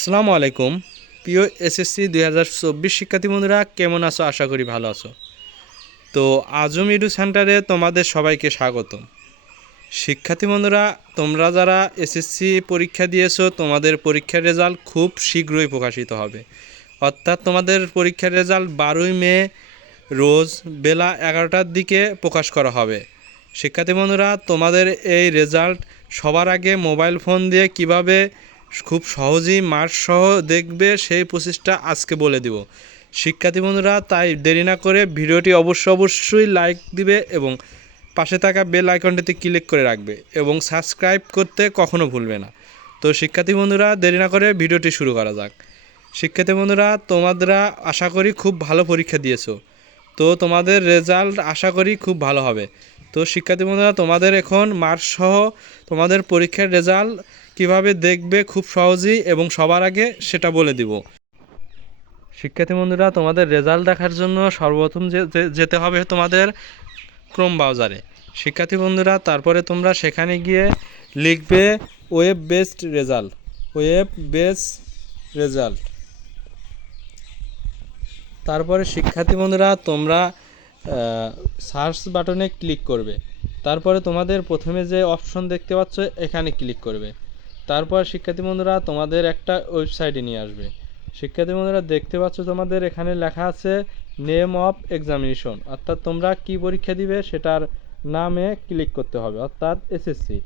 আসসালামু আলাইকুম। প্রিয় এসএসসি দুই হাজার চব্বিশ শিক্ষার্থী বন্ধুরা, কেমন আছো? আশা করি ভালো আছো। তো আজম ইডু সেন্টারে তোমাদের সবাইকে স্বাগত শিক্ষার্থী বন্ধুরা, তোমরা যারা এসএসসি পরীক্ষা দিয়েছ, তোমাদের পরীক্ষার রেজাল্ট খুব শীঘ্রই প্রকাশিত হবে। অর্থাৎ তোমাদের পরীক্ষার রেজাল্ট বারোই মে রোজ বেলা এগারোটার দিকে প্রকাশ করা হবে। শিক্ষার্থী বন্ধুরা, তোমাদের এই রেজাল্ট সবার আগে মোবাইল ফোন দিয়ে কীভাবে খুব সহজেই মার্কস সহ দেখবে সেই প্রসেসটা আজকে বলে দিব। শিক্ষার্থী বন্ধুরা, তাই দেরি না করে ভিডিওটি অবশ্য অবশ্যই লাইক দিবে এবং পাশে থাকা বেল আইকনটিতে ক্লিক করে রাখবে এবং সাবস্ক্রাইব করতে কখনো ভুলবে না। তো শিক্ষার্থী বন্ধুরা, দেরি না করে ভিডিওটি শুরু করা যাক। শিক্ষার্থী বন্ধুরা, তোমরা আশা করি খুব ভালো পরীক্ষা দিয়েছ। তো তোমাদের রেজাল্ট আশা করি খুব ভালো হবে। তো শিক্ষার্থী বন্ধুরা, তোমাদের এখন মার্কস সহ তোমাদের পরীক্ষার রেজাল্ট কীভাবে দেখবে খুব সহজেই এবং সবার আগে সেটা বলে দিব। শিক্ষার্থী বন্ধুরা, তোমাদের রেজাল্ট দেখার জন্য সর্বপ্রথম যেতে হবে তোমাদের ক্রোম ব্রাউজারে। শিক্ষার্থী বন্ধুরা, তারপরে তোমরা সেখানে গিয়ে লিখবে web based result. Web base result. তারপরে শিক্ষার্থী বন্ধুরা, তোমরা সার্চ বাটনে ক্লিক করবে। তারপরে তোমাদের প্রথমে যে অপশন দেখতে পাচ্ছ, এখানে ক্লিক করবে। তারপর শিক্ষার্থী বন্ধুরা, তোমাদের একটা ওয়েবসাইটে নিয়ে আসবে। শিক্ষার্থী বন্ধুরা, দেখতে পাচ্ছ তোমাদের এখানে লেখা আছে নেম অফ এক্সামিনেশন অর্থাৎ তোমরা কি পরীক্ষা দিবে, সেটার নামে ক্লিক করতে হবে, অর্থাৎ এসএসসি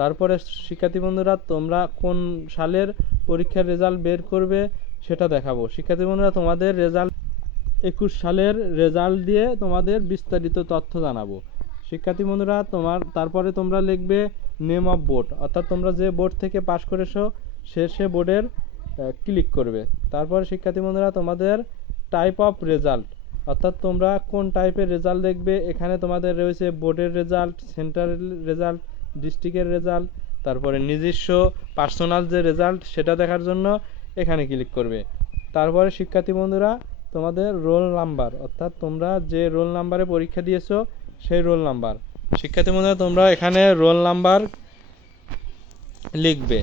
তারপরে শিক্ষার্থী বন্ধুরা, তোমরা কোন সালের পরীক্ষার রেজাল্ট বের করবে, সেটা দেখাবো। শিক্ষার্থী বন্ধুরা, তোমাদের রেজাল্ট একুশ সালের রেজাল্ট দিয়ে তোমাদের বিস্তারিত তথ্য জানাব। শিক্ষার্থী বন্ধুরা, তোমার, তারপরে তোমরা লিখবে নেম অফ বোর্ড অর্থাৎ তোমরা যে বোর্ড থেকে পাশ করেছ, সে সে বোর্ডের ক্লিক করবে। তারপরে শিক্ষার্থী বন্ধুরা, তোমাদের টাইপ অফ রেজাল্ট অর্থাৎ তোমরা কোন টাইপের রেজাল্ট দেখবে, এখানে তোমাদের রয়েছে বোর্ডের রেজাল্ট সেন্টারের রেজাল্ট ডিস্ট্রিক্টের রেজাল্ট তারপরে নিজস্ব পার্সোনাল যে রেজাল্ট সেটা দেখার জন্য এখানে ক্লিক করবে। তারপরে শিক্ষার্থী বন্ধুরা, তোমাদের রোল নাম্বার অর্থাৎ তোমরা যে রোল নাম্বারে পরীক্ষা দিয়েছ, সেই রোল নাম্বার শিক্ষার্থী বন্ধুরা, তোমরা এখানে রোল নাম্বার লিখবে।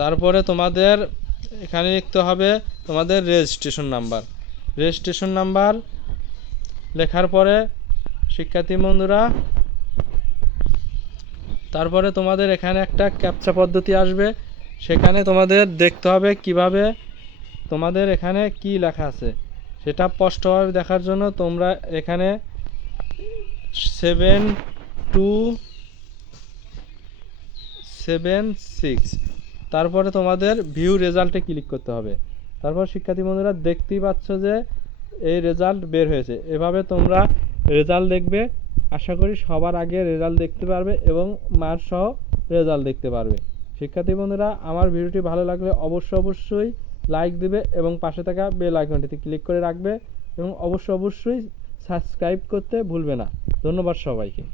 তারপরে তোমাদের এখানে লিখতে হবে তোমাদের রেজিস্ট্রেশন নাম্বার রেজিস্ট্রেশন নাম্বার লেখার পরে শিক্ষার্থী বন্ধুরা, তারপরে তোমাদের এখানে একটা ক্যাপচা পদ্ধতি আসবে। সেখানে তোমাদের দেখতে হবে কীভাবে তোমাদের এখানে কি লেখা আছে। সেটা স্পষ্টভাবে দেখার জন্য তোমরা এখানে সেভেন টু সেভেন সিক্স। তারপরে তোমাদের ভিউ রেজাল্টে ক্লিক করতে হবে। তারপর শিক্ষার্থী বন্ধুরা, দেখতেই পাচ্ছ যে এই রেজাল্ট বের হয়েছে। এভাবে তোমরা রেজাল্ট দেখবে। আশা করি সবার আগে রেজাল্ট দেখতে পারবে এবং সহ রেজাল্ট দেখতে পারবে। শিক্ষার্থী বন্ধুরা, আমার ভিডিওটি ভালো লাগলে অবশ্যই অবশ্যই লাইক দিবে এবং পাশে থাকা বেল আইকনটিতে ক্লিক করে রাখবে এবং অবশ্যই অবশ্যই সাবস্ক্রাইব করতে ভুলবে না। ধন্যবাদ সবাইকে।